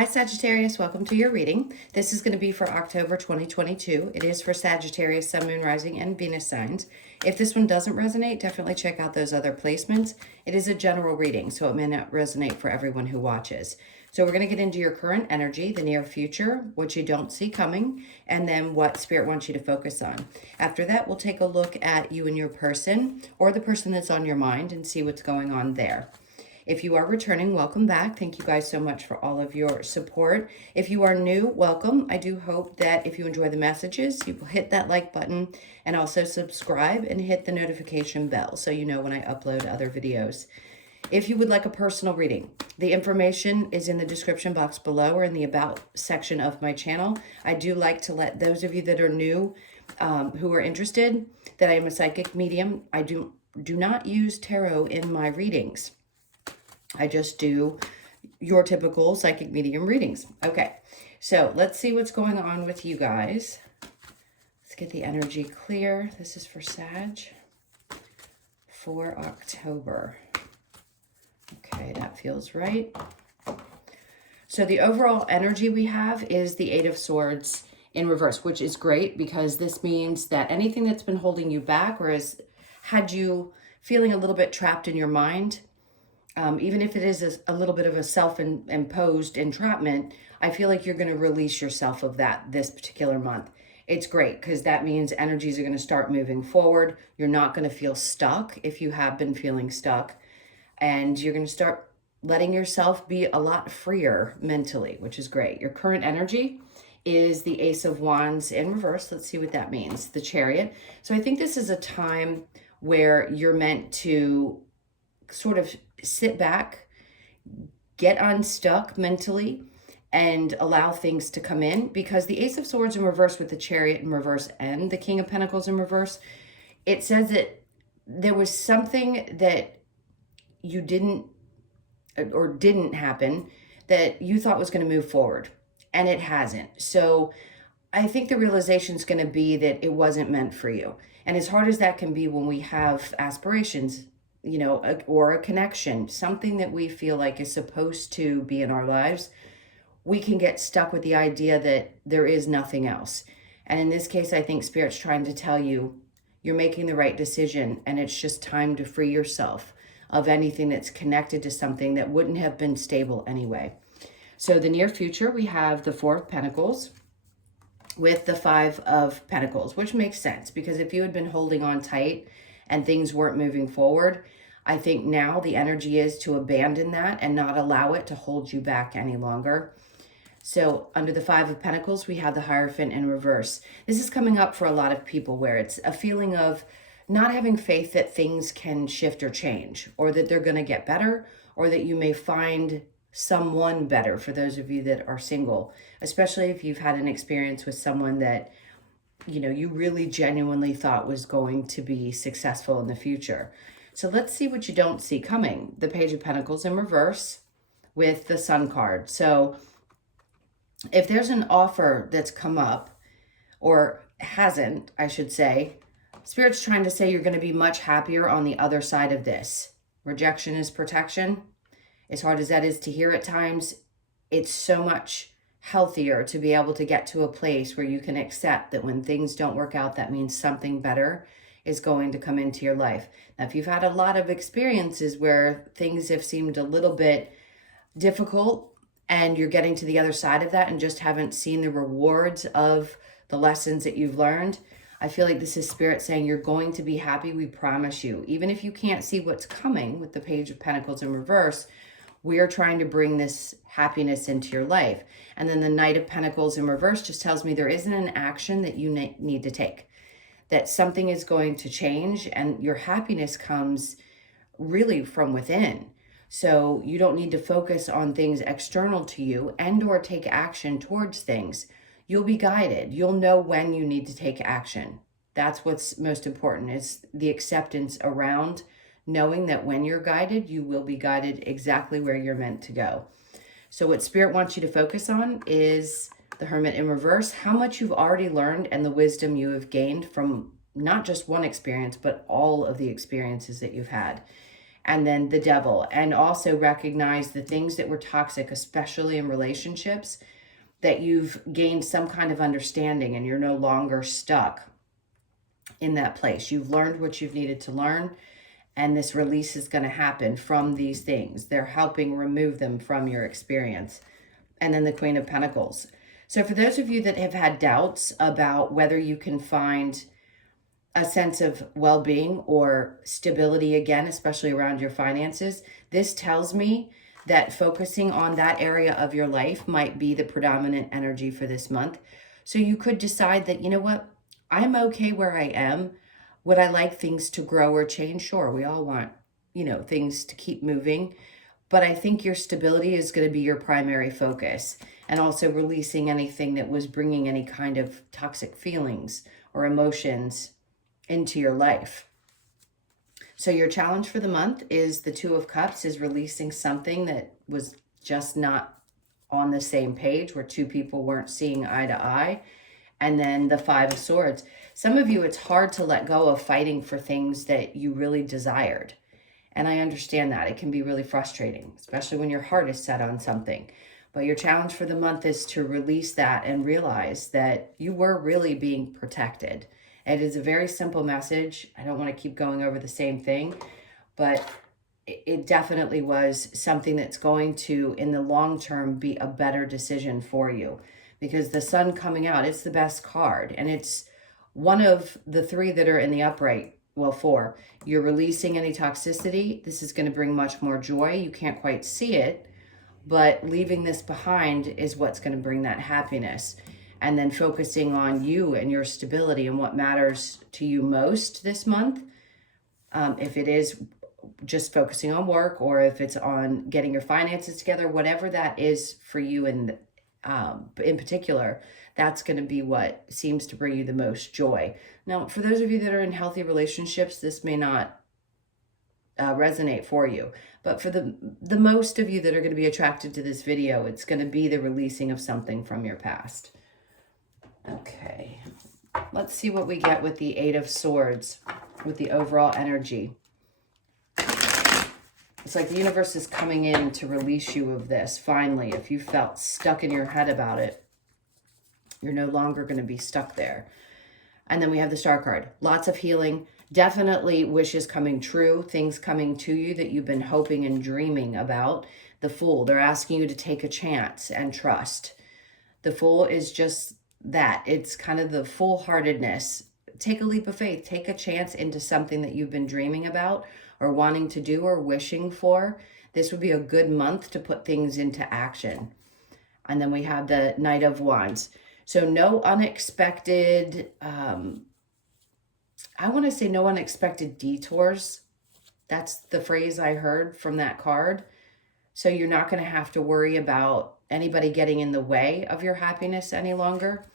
Hi Sagittarius, welcome to your reading. This is going to be for October 2022. It is for Sagittarius, Sun, Moon, Rising, and Venus signs. If this one doesn't resonate, definitely check out those other placements. It is a general reading, so it may not resonate for everyone who watches. So we're going to get into your current energy, the near future, what you don't see coming, and then what Spirit wants you to focus on. After that, we'll take a look at you and your person, or the person that's on your mind, and see what's going on there. If you are returning, welcome back. Thank you guys so much for all of your support. If you are new, welcome. I do hope that if you enjoy the messages, you will hit that like button and also subscribe and hit the notification bell so you know when I upload other videos. If you would like a personal reading, the information is in the description box below or in the About section of my channel. I do like to let those of you that are new, who are interested, that I am a psychic medium. I do not use tarot in my readings. I just do your typical psychic medium readings. Okay, so let's see what's going on with you guys. Let's get the energy clear. This is for Sag for October. Okay, that feels right. So the overall energy we have is the Eight of Swords in reverse, which is great because this means that anything that's been holding you back or has had you feeling a little bit trapped in your mind, even if it is a little bit of a self-imposed entrapment, I feel like you're going to release yourself of that this particular month. It's great because that means energies are going to start moving forward. You're not going to feel stuck if you have been feeling stuck. And you're going to start letting yourself be a lot freer mentally, which is great. Your current energy is the Ace of Wands in reverse. Let's see what that means. The Chariot. So I think this is a time where you're meant to sort of sit back, get unstuck mentally, and allow things to come in, because the Ace of Swords in reverse with the Chariot in reverse and the King of Pentacles in reverse, it says that there was something that you didn't happen that you thought was going to move forward, and it hasn't. So I think the realization is going to be that it wasn't meant for you. And as hard as that can be when we have aspirations, you know, or a connection, something that we feel like is supposed to be in our lives, we can get stuck with the idea that there is nothing else. And in this case, I think Spirit's trying to tell you you're making the right decision, and it's just time to free yourself of anything that's connected to something that wouldn't have been stable anyway. So the near future, we have the Four of Pentacles with the Five of Pentacles, which makes sense because if you had been holding on tight and things weren't moving forward, I think now the energy is to abandon that and not allow it to hold you back any longer. So under the Five of Pentacles, we have the Hierophant in reverse. This is coming up for a lot of people where it's a feeling of not having faith that things can shift or change, or that they're going to get better, or that you may find someone better for those of you that are single, especially if you've had an experience with someone that, you know, you really genuinely thought was going to be successful in the future. So let's see what you don't see coming. The Page of Pentacles in reverse with the Sun card. So if there's an offer that's come up, or hasn't, I should say, Spirit's trying to say you're going to be much happier on the other side of this. Rejection is protection. As hard as that is to hear at times, it's so much healthier to be able to get to a place where you can accept that when things don't work out, that means something better is going to come into your life. Now, if you've had a lot of experiences where things have seemed a little bit difficult and you're getting to the other side of that and just haven't seen the rewards of the lessons that you've learned, I feel like this is Spirit saying you're going to be happy, we promise you. Even if you can't see what's coming with the Page of Pentacles in reverse, we are trying to bring this happiness into your life. And then the Knight of Pentacles in reverse just tells me there isn't an action that you need to take, that something is going to change, and your happiness comes really from within. So you don't need to focus on things external to you and or take action towards things. You'll be guided. You'll know when you need to take action. That's what's most important, is the acceptance around knowing that when you're guided, you will be guided exactly where you're meant to go. So what Spirit wants you to focus on is the Hermit in reverse, how much you've already learned and the wisdom you have gained from not just one experience, but all of the experiences that you've had. and then the devil. And also recognize the things that were toxic, especially in relationships, that you've gained some kind of understanding and you're no longer stuck in that place. You've learned what you've needed to learn, and this release is going to happen from these things. They're helping remove them from your experience. And then the Queen of Pentacles. So for those of you that have had doubts about whether you can find a sense of well-being or stability again, especially around your finances, this tells me that focusing on that area of your life might be the predominant energy for this month. So you could decide that, you know what, I'm okay where I am. Would I like things to grow or change? Sure, we all want, things to keep moving. But I think your stability is going to be your primary focus, and also releasing anything that was bringing any kind of toxic feelings or emotions into your life. So your challenge for the month is the Two of Cups, is releasing something that was just not on the same page, where two people weren't seeing eye to eye. And then the Five of Swords. Some of you, it's hard to let go of fighting for things that you really desired. And I understand that. It can be really frustrating, especially when your heart is set on something. But your challenge for the month is to release that and realize that you were really being protected. It is a very simple message. I don't want to keep going over the same thing, but it definitely was something that's going to, in the long term, be a better decision for you. Because the Sun coming out, it's the best card. And it's one of the three that are in the upright. Well, four. You're releasing any toxicity. This is going to bring much more joy. You can't quite see it, but leaving this behind is what's going to bring that happiness. And then focusing on you and your stability and what matters to you most this month. If it is just focusing on work, or if it's on getting your finances together, whatever that is for you in particular, that's going to be what seems to bring you the most joy. Now, for those of you that are in healthy relationships, this may not resonate for you. But for the most of you that are going to be attracted to this video, it's going to be the releasing of something from your past. Okay, let's see what we get with the Eight of Swords, with the overall energy. It's like the universe is coming in to release you of this, finally. If you felt stuck in your head about it, you're no longer going to be stuck there. And then we have the Star card. Lots of healing. Definitely wishes coming true. Things coming to you that you've been hoping and dreaming about. The Fool. They're asking you to take a chance and trust. The Fool is just that. It's kind of the foolhardiness. Take a leap of faith. Take a chance into something that you've been dreaming about or wanting to do or wishing for. This would be a good month to put things into action. And then we have the Knight of Wands. So no unexpected, I want to say no unexpected detours. That's the phrase I heard from that card. So you're not going to have to worry about anybody getting in the way of your happiness any longer.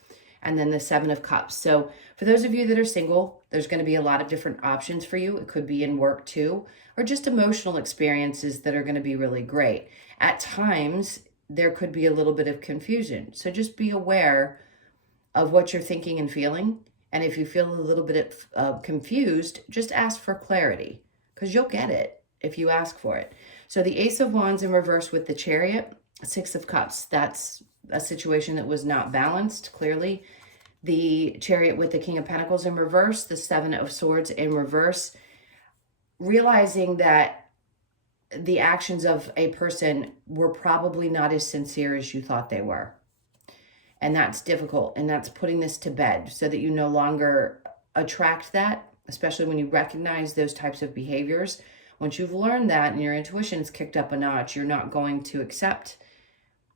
And then the Seven of Cups. So for those of you that are single, there's going to be a lot of different options for you. It could be in work too, or just emotional experiences that are going to be really great. At times, there could be a little bit of confusion. So just be aware of what you're thinking and feeling. And if you feel a little bit confused, just ask for clarity, because you'll get it if you ask for it. So the Ace of Wands in reverse with the Chariot, Six of Cups. That's a situation that was not balanced, clearly. The Chariot with the King of Pentacles in reverse, the Seven of Swords in reverse. Realizing that the actions of a person were probably not as sincere as you thought they were. And that's difficult. And that's putting this to bed so that you no longer attract that, especially when you recognize those types of behaviors. Once you've learned that and your intuition's kicked up a notch, you're not going to accept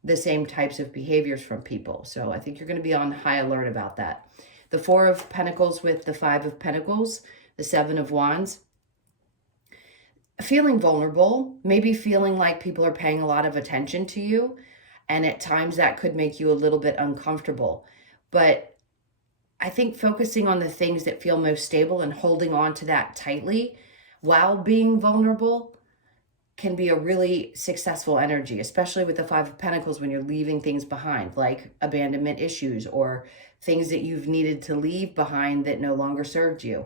the same types of behaviors from people. So I think you're going to be on high alert about that. The Four of Pentacles with the Five of Pentacles, the Seven of Wands. Feeling vulnerable, maybe feeling like people are paying a lot of attention to you. And at times that could make you a little bit uncomfortable. But I think focusing on the things that feel most stable and holding on to that tightly while being vulnerable can be a really successful energy, especially with the Five of Pentacles when you're leaving things behind, like abandonment issues or things that you've needed to leave behind that no longer served you.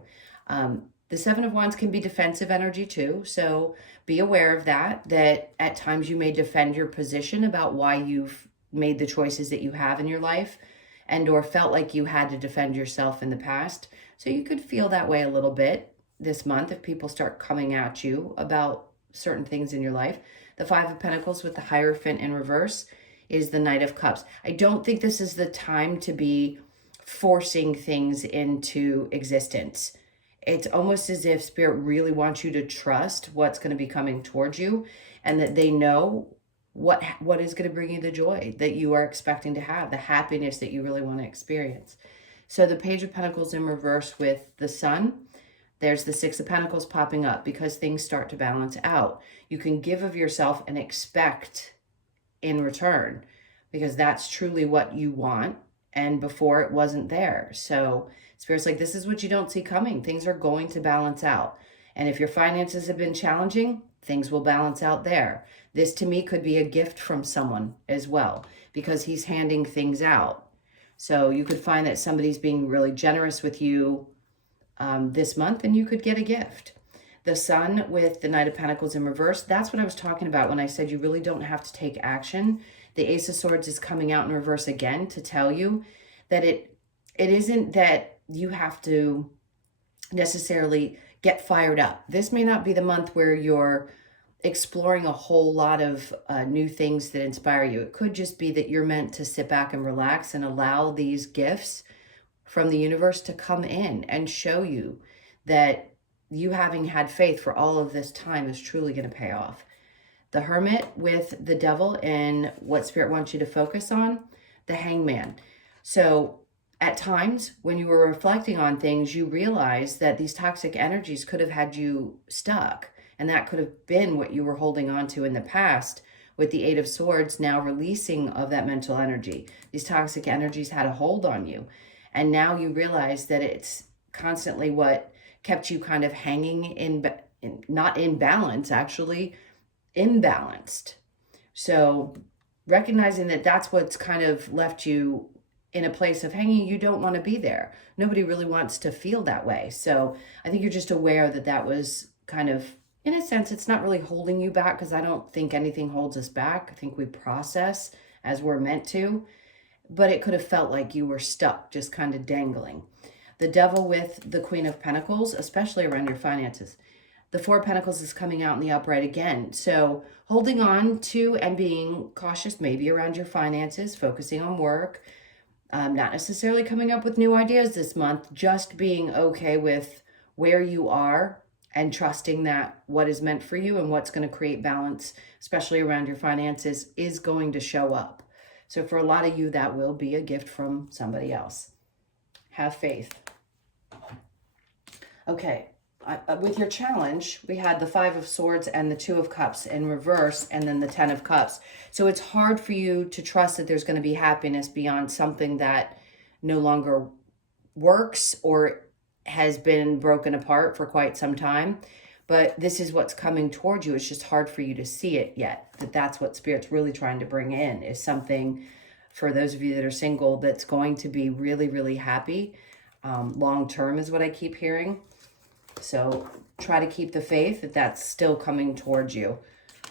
The Seven of Wands can be defensive energy too. So be aware of that, that at times you may defend your position about why you've made the choices that you have in your life, and or felt like you had to defend yourself in the past. So you could feel that way a little bit this month if people start coming at you about certain things in your life. The Five of Pentacles with the Hierophant in reverse is the Knight of Cups. I don't think this is the time to be forcing things into existence. It's almost as if Spirit really wants you to trust what's going to be coming towards you, and that they know what is going to bring you the joy that you are expecting to have, the happiness that you really want to experience. So the Page of Pentacles in reverse with the Sun, there's the Six of Pentacles popping up because things start to balance out. You can give of yourself and expect in return, because that's truly what you want, and before it wasn't there. So Spirit's like, this is what you don't see coming. Things are going to balance out. And if your finances have been challenging, things will balance out there. This to me could be a gift from someone as well, because he's handing things out. So you could find that somebody's being really generous with you this month, and you could get a gift. The Sun with the Knight of Pentacles in reverse, that's what I was talking about when I said you really don't have to take action. The Ace of Swords is coming out in reverse again to tell you that it isn't that you have to necessarily get fired up. This may not be the month where you're exploring a whole lot of new things that inspire you. It could just be that you're meant to sit back and relax and allow these gifts from the universe to come in and show you that you having had faith for all of this time is truly going to pay off. The Hermit with the Devil and what Spirit wants you to focus on, the Hangman. So at times when you were reflecting on things, you realized that these toxic energies could have had you stuck. And that could have been what you were holding on to in the past, with the Eight of Swords now releasing of that mental energy. These toxic energies had a hold on you. And now you realize that it's constantly what kept you kind of hanging not in balance, actually imbalanced. So recognizing that that's what's kind of left you in a place of hanging, you don't want to be there. Nobody really wants to feel that way. So I think you're just aware that that was kind of, in a sense, it's not really holding you back, because I don't think anything holds us back. I think we process as we're meant to, but it could have felt like you were stuck, just kind of dangling. The Devil with the Queen of Pentacles, especially around your finances. The Four of Pentacles is coming out in the upright again. So holding on to and being cautious maybe around your finances, focusing on work, not necessarily coming up with new ideas this month, just being okay with where you are and trusting that what is meant for you and what's going to create balance, especially around your finances, is going to show up. So for a lot of you, that will be a gift from somebody else. Have faith. Okay, with your challenge, we had the Five of Swords and the Two of Cups in reverse, and then the Ten of Cups. So it's hard for you to trust that there's going to be happiness beyond something that no longer works or has been broken apart for quite some time. But this is what's coming towards you. It's just hard for you to see it yet, that's what Spirit's really trying to bring in, is something for those of you that are single that's going to be really, really happy. Long term is what I keep hearing. So try to keep the faith that that's still coming towards you.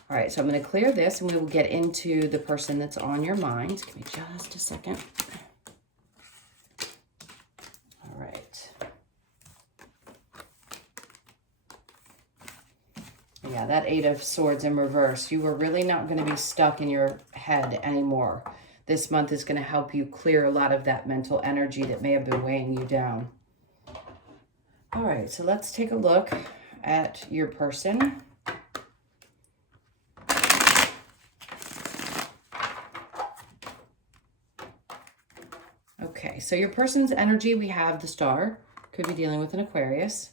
All right, so I'm going to clear this and we will get into the person that's on your mind. Give me just a second. All right. Yeah, that Eight of Swords in reverse. You are really not going to be stuck in your head anymore. This month is going to help you clear a lot of that mental energy that may have been weighing you down. All right, so let's take a look at your person. Okay, so your person's energy, we have the Star. Could be dealing with an Aquarius.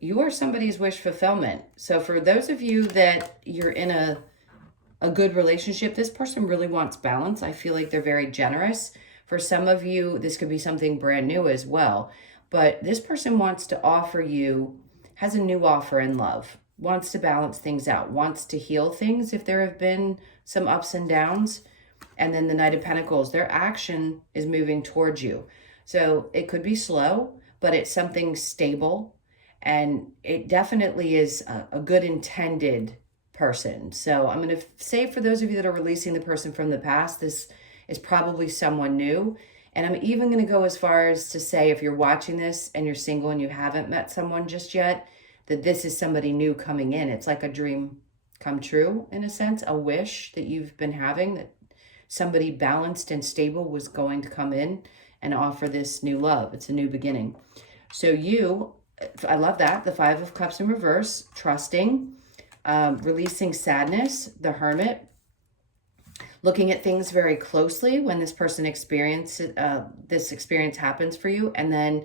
You are somebody's wish fulfillment. So for those of you that you're in a good relationship, this person really wants balance. I feel like they're very generous. For some of you, this could be something brand new as well. But this person wants to offer you, has a new offer in love, wants to balance things out, wants to heal things if there have been some ups and downs. And then the Knight of Pentacles, their action is moving towards you. So it could be slow, but it's something stable, and it definitely is a good intended person. So I'm going to say, for those of you that are releasing the person from the past, this is probably someone new. And I'm even going to go as far as to say, if you're watching this and you're single and you haven't met someone just yet, that this is somebody new coming in. It's like a dream come true, in a sense, a wish that you've been having, that somebody balanced and stable was going to come in and offer this new love. It's a new beginning. So you, I love that. The Five of Cups in reverse, trusting, releasing sadness, the Hermit, looking at things very closely when this person this experience happens for you. And then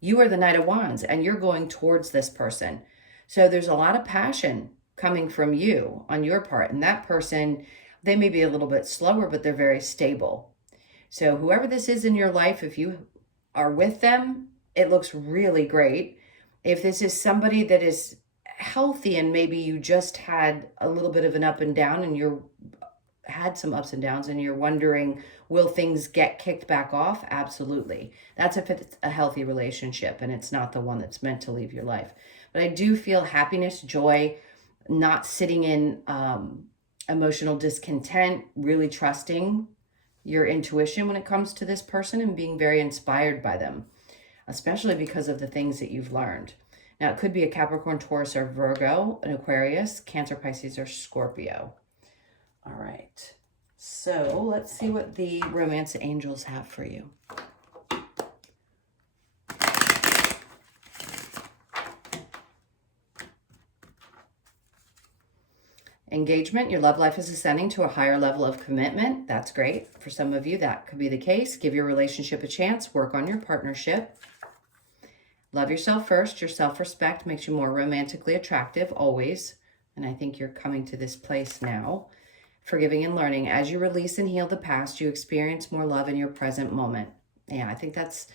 you are the Knight of Wands and you're going towards this person. So there's a lot of passion coming from you on your part. And that person, they may be a little bit slower, but they're very stable. So whoever this is in your life, if you are with them, it looks really great. If this is somebody that is healthy and maybe you just had a little bit of an up and down and you're had some ups and downs and you're wondering, will things get kicked back off? Absolutely. That's if it's a healthy relationship and it's not the one that's meant to leave your life. But I do feel happiness, joy, not sitting in emotional discontent, really trusting your intuition when it comes to this person and being very inspired by them, especially because of the things that you've learned. Now, it could be a Capricorn, Taurus, or Virgo, an Aquarius, Cancer, Pisces, or Scorpio. All right. So let's see what the romance angels have for you. Engagement, your love life is ascending to a higher level of commitment. That's great. For some of you, that could be the case. Give your relationship a chance. Work on your partnership. Love yourself first. Your self-respect makes you more romantically attractive, always. And I think you're coming to this place now. Forgiving and learning. As you release and heal the past, you experience more love in your present moment. Yeah, I think that's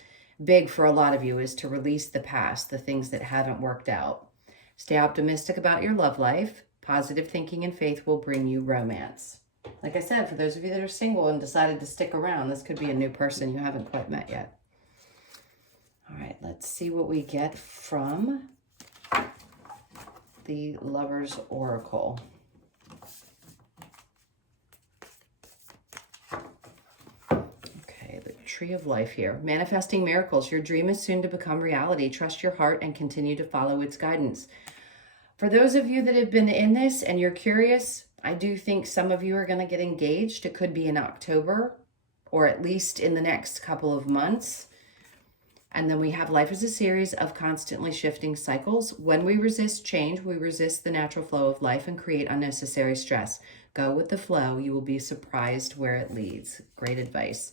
big for a lot of you, is to release the past, the things that haven't worked out. Stay optimistic about your love life. Positive thinking and faith will bring you romance. Like I said, for those of you that are single and decided to stick around, this could be a new person you haven't quite met yet. All right, let's see what we get from the Lover's Oracle. Okay, the Tree of Life here. Manifesting miracles. Your dream is soon to become reality. Trust your heart and continue to follow its guidance. For those of you that have been in this and you're curious, I do think some of you are going to get engaged. It could be in October or at least in the next couple of months. And then we have life as a series of constantly shifting cycles. When we resist change, we resist the natural flow of life and create unnecessary stress. Go with the flow. You will be surprised where it leads. Great advice.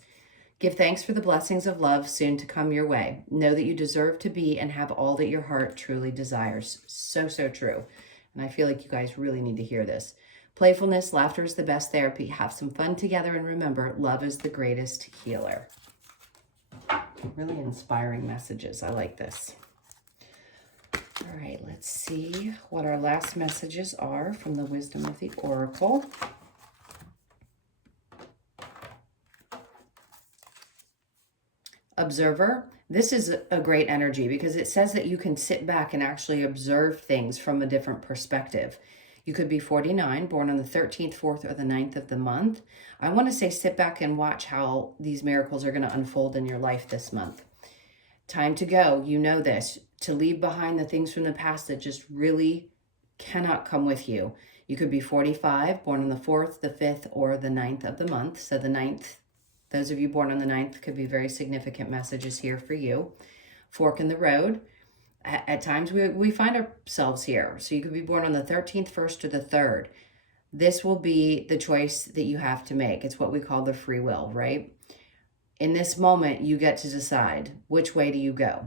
Give thanks for the blessings of love soon to come your way. Know that you deserve to be and have all that your heart truly desires. So, so true. And I feel like you guys really need to hear this. Playfulness, laughter is the best therapy. Have some fun together and remember, love is the greatest healer. Really inspiring messages. I like this. All right, let's see what our last messages are from the Wisdom of the Oracle. Observer. This is a great energy because it says that you can sit back and actually observe things from a different perspective. You could be 49, born on the 13th, 4th, or the 9th of the month. I want to say sit back and watch how these miracles are going to unfold in your life this month. Time to go. You know this. To leave behind the things from the past that just really cannot come with you. You could be 45, born on the 4th, the 5th, or the 9th of the month. So the 9th, those of you born on the 9th, could be very significant messages here for you. Fork in the road. At times we find ourselves here. So you could be born on the 13th, 1st, or the 3rd. This will be the choice that you have to make. It's what we call the free will, right? In this moment, you get to decide which way do you go.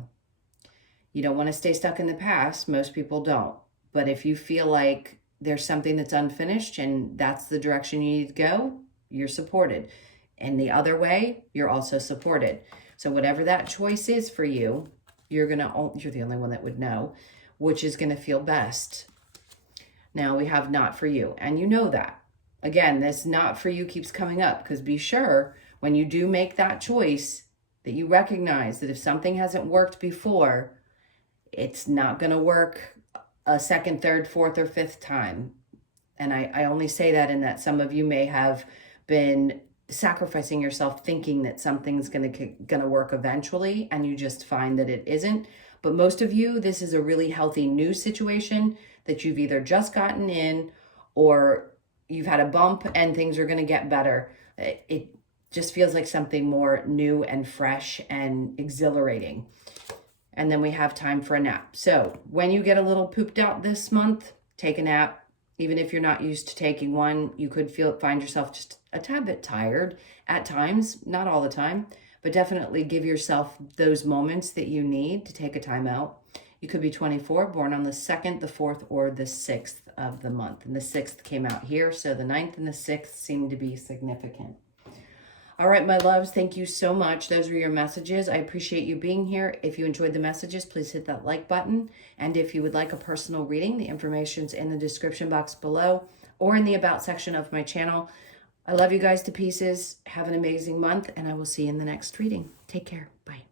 You don't want to stay stuck in the past. Most people don't. But if you feel like there's something that's unfinished and that's the direction you need to go, you're supported. And the other way, you're also supported. So whatever that choice is for you, you're the only one that would know which is going to feel best. Now we have not for you, and you know that. Again, this not for you keeps coming up because be sure when you do make that choice, that you recognize that if something hasn't worked before, it's not going to work a second, third, fourth, or fifth time. And I only say that in that some of you may have been sacrificing yourself thinking that something's going to work eventually, and you just find that it isn't. But most of you, this is a really healthy new situation that you've either just gotten in or you've had a bump and things are going to get better. It just feels like something more new and fresh and exhilarating. And then we have time for a nap. So when you get a little pooped out this month, take a nap. Even if you're not used to taking one, you could find yourself just a tad bit tired at times, not all the time, but definitely give yourself those moments that you need to take a time out. You could be 24, born on the 2nd, the 4th, or the 6th of the month. And the 6th came out here, so the 9th and the 6th seem to be significant. All right, my loves, thank you so much. Those were your messages. I appreciate you being here. If you enjoyed the messages, please hit that like button. And if you would like a personal reading, the information's in the description box below or in the About section of my channel. I love you guys to pieces. Have an amazing month, and I will see you in the next reading. Take care. Bye.